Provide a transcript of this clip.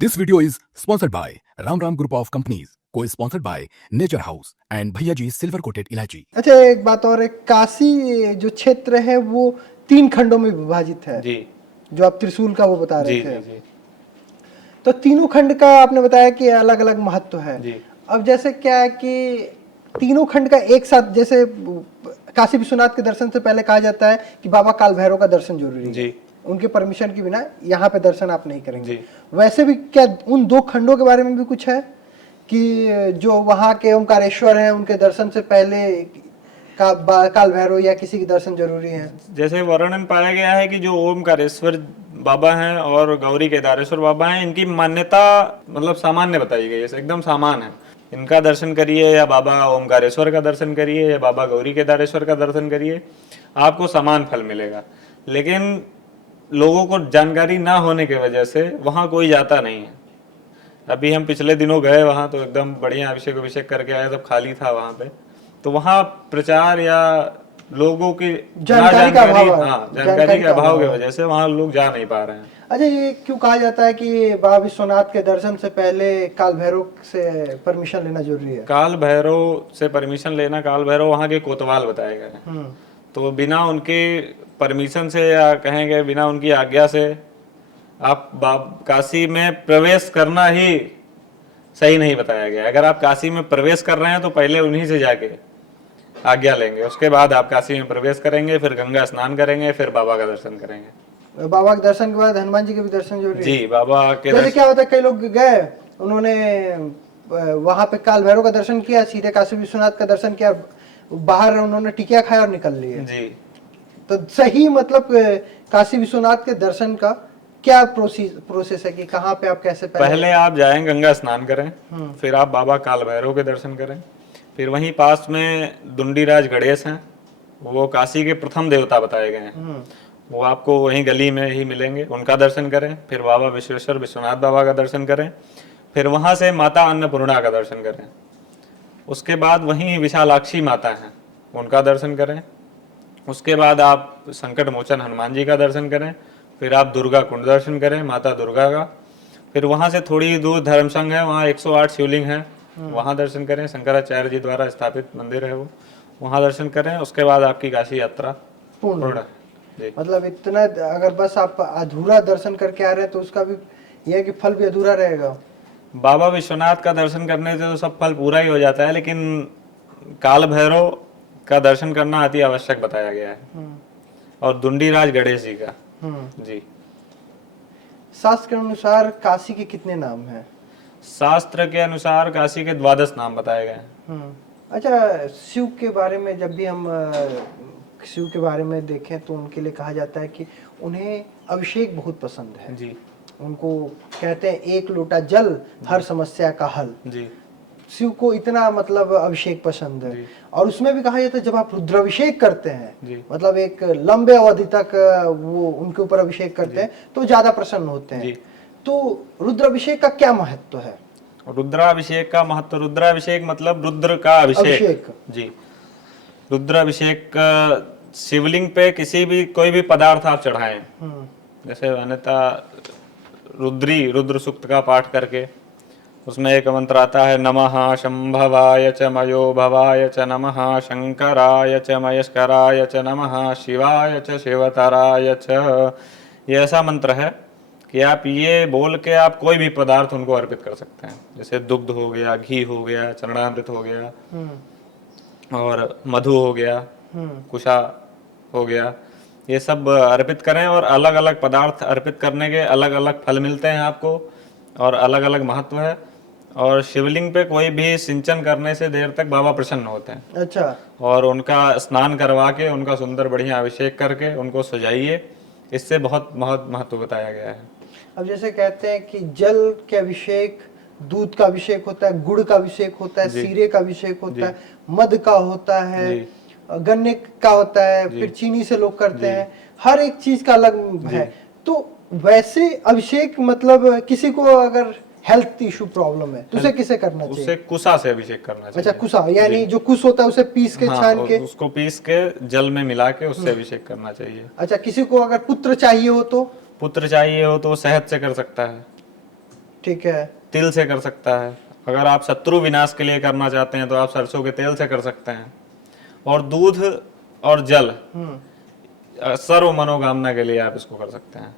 This video is sponsored by Ram Ram Group of Companies, co-sponsored by Nature House and Bhaiya Ji Silver Coated Ilaichi. अच्छा, एक बात और है, काशी जो क्षेत्र है वो 3 खंडों में विभाजित है जी जो आप त्रिशूल का वो बता रहे जी थे। जी जी तो तीनों खंड का आपने बताया कि अलग अलग महत्व है। जी। अब जैसे क्या है कि तीनों खंड का एक साथ, जैसे काशी विश्वनाथ के दर्शन से पहले कहा जाता है कि बाबा काल भैरव का दर्शन जरूरी है, जी उनके परमिशन के बिना यहाँ पे दर्शन आप नहीं करेंगे। जी। वैसे भी क्या उन 2 खंडों के बारे में भी कुछ है कि जो वहाँ के ओमकारेश्वर हैं उनके दर्शन से पहले काल भैरव या किसी के दर्शन जरूरी है? जैसे वर्णन पाया गया है कि जो ओमकारेश्वर बाबा हैं और गौरी केदारेश्वर बाबा हैं, इनकी मान्यता मतलब सामान्य बताई गई है, एकदम सामान्य है। इनका दर्शन करिए या बाबा ओमकारेश्वर का दर्शन करिए या बाबा गौरी केदारेश्वर का दर्शन करिए, आपको समान फल मिलेगा। लेकिन लोगों को जानकारी ना होने की वजह से वहाँ कोई जाता नहीं है। अभी हम पिछले दिनों गए वहाँ, तो एकदम बढ़िया अभिषेक करके आए, सब खाली था वहाँ पे। तो वहाँ प्रचार या लोगों की जानकारी का अभाव है। हाँ, जानकारी के अभाव की वजह से वहाँ लोग जा नहीं पा रहे हैं। अच्छा, ये क्यों कहा जाता है कि बाबा विश्वनाथ के दर्शन से पहले काल भैरव से परमिशन लेना जरूरी है? काल भैरव से परमिशन लेना, काल भैरव वहाँ के कोतवाल बताए गए हैं। तो बिना उनके परमिशन से या कहेंगे बिना उनकी आज्ञा से आप काशी में प्रवेश करना ही सही नहीं बताया गया। अगर आप काशी में प्रवेश कर रहे हैं तो पहले उन्हीं से जाके आज्ञा लेंगे, उसके बाद आप काशी में प्रवेश करेंगे, फिर गंगा स्नान करेंगे, फिर बाबा का दर्शन करेंगे। बाबा के दर्शन के बाद हनुमान जी के भी दर्शन जरूरी है? जी, बाबा के जैसे क्या होता है, कई लोग गए, उन्होंने वहां पे काल भैरव का दर्शन किया, सीधे काशी विश्वनाथ का दर्शन किया, बाहर उन्होंने टिकिया खाया और निकल लिए। जी। तो सही मतलब काशी विश्वनाथ के दर्शन का क्या प्रोसेस है कि कहाँ पे आप कैसे पहले आप जाएं, गंगा स्नान करें, फिर आप बाबा काल भैरव के दर्शन करें। फिर वहीं पास में दुंडीराज गणेश हैं, वो काशी के प्रथम देवता बताए गए हैं, वो आपको वहीं गली में ही मिलेंगे, उनका दर्शन करें। फिर बाबा विश्वेश्वर विश्वनाथ बाबा का दर्शन करें। फिर वहां से माता अन्नपूर्णा का दर्शन करें। उसके बाद वहीं विशालाक्षी माता हैं, उनका दर्शन करें। उसके बाद आप संकट मोचन हनुमान जी का दर्शन करें। फिर आप दुर्गा कुंड दर्शन करें, माता दुर्गा का। फिर वहां से थोड़ी दूर धर्म संघ है, वहाँ 108 शिवलिंग है, वहां दर्शन करें। शंकराचार्य जी द्वारा स्थापित मंदिर है वो, वहां दर्शन करें। उसके बाद आपकी काशी यात्रा पूर्ण। मतलब इतना, अगर बस आप अधूरा दर्शन करके आ रहे हैं तो उसका भी यह है कि फल भी अधूरा रहेगा। बाबा विश्वनाथ का दर्शन करने से तो सब फल पूरा ही हो जाता है, लेकिन काल भैरव का दर्शन करना अति आवश्यक बताया गया है, और दुंडीराज गणेश जी का। जी। शास्त्र के अनुसार काशी के कितने नाम हैं? शास्त्र के अनुसार काशी के 12 नाम बताए गए हैं। अच्छा, शिव के बारे में जब भी हम शिव के बारे में देखें तो उनके लिए कहा जाता है कि उन्हें अभिषेक बहुत पसंद है। जी। उनको कहते हैं 1 लोटा जल हर समस्या का हल। जी। शिव को इतना मतलब अभिषेक पसंद है। और उसमें भी कहा जाता है जब आप रुद्राभिषेक करते हैं, मतलब एक लंबे अवधि तक वो उनके ऊपर अभिषेक करते हैं तो ज्यादा प्रसन्न होते हैं। तो रुद्राभिषेक का क्या महत्व है? रुद्राभिषेक का महत्व, रुद्राभिषेक मतलब रुद्र का अभिषेक। जी। रुद्राभिषेक शिवलिंग पे कोई भी पदार्थ आप चढ़ाएं, जैसे अन्यथा रुद्र सूक्त का पाठ करके उसमें एक मंत्र आता है, नमः शंभवाय च मयो भवाय च नमः शंकराय च मयस्कराय च नमः शिवाय च शिवतराय च। ये ऐसा मंत्र है कि आप ये बोल के आप कोई भी पदार्थ उनको अर्पित कर सकते हैं, जैसे दुग्ध हो गया, घी हो गया, चरणामृत हो गया, और मधु हो गया, कुशा हो गया, ये सब अर्पित करें। और अलग अलग पदार्थ अर्पित करने के अलग अलग फल मिलते हैं आपको, और अलग अलग महत्व है। और शिवलिंग पे कोई भी सिंचन करने से देर तक बाबा प्रसन्न होते हैं। अच्छा। और उनका स्नान करवा के, उनका सुंदर बढ़िया अभिषेक करके उनको सजाइए, इससे बहुत बहुत महत्व बताया गया है। अब जैसे कहते हैं कि जल के अभिषेक, दूध का अभिषेक होता है, गुड़ का अभिषेक होता है, सीरे का अभिषेक होता है, मध का होता है, गन्ने का होता है, फिर चीनी से लोग करते हैं, हर एक चीज का अलग है। तो वैसे अभिषेक मतलब किसी को अगर हेल्थ इशू प्रॉब्लम है तो उसे किसे करना चाहिए? उसे कुशा से अभिषेक करना चाहिए। अच्छा, कुशा यानी जो कुश होता है उसे पीस के छान के, उसको पीस के जल में मिला के उससे अभिषेक करना चाहिए। अच्छा, किसी को अगर पुत्र चाहिए हो तो? पुत्र चाहिए हो तो शहद से कर सकता है। ठीक है, तिल से कर सकता है। अगर आप शत्रु विनाश के लिए करना चाहते हैं तो आप सरसों के तेल से कर सकते हैं। और दूध और जल सर्व मनोकामना के लिए आप इसको कर सकते हैं।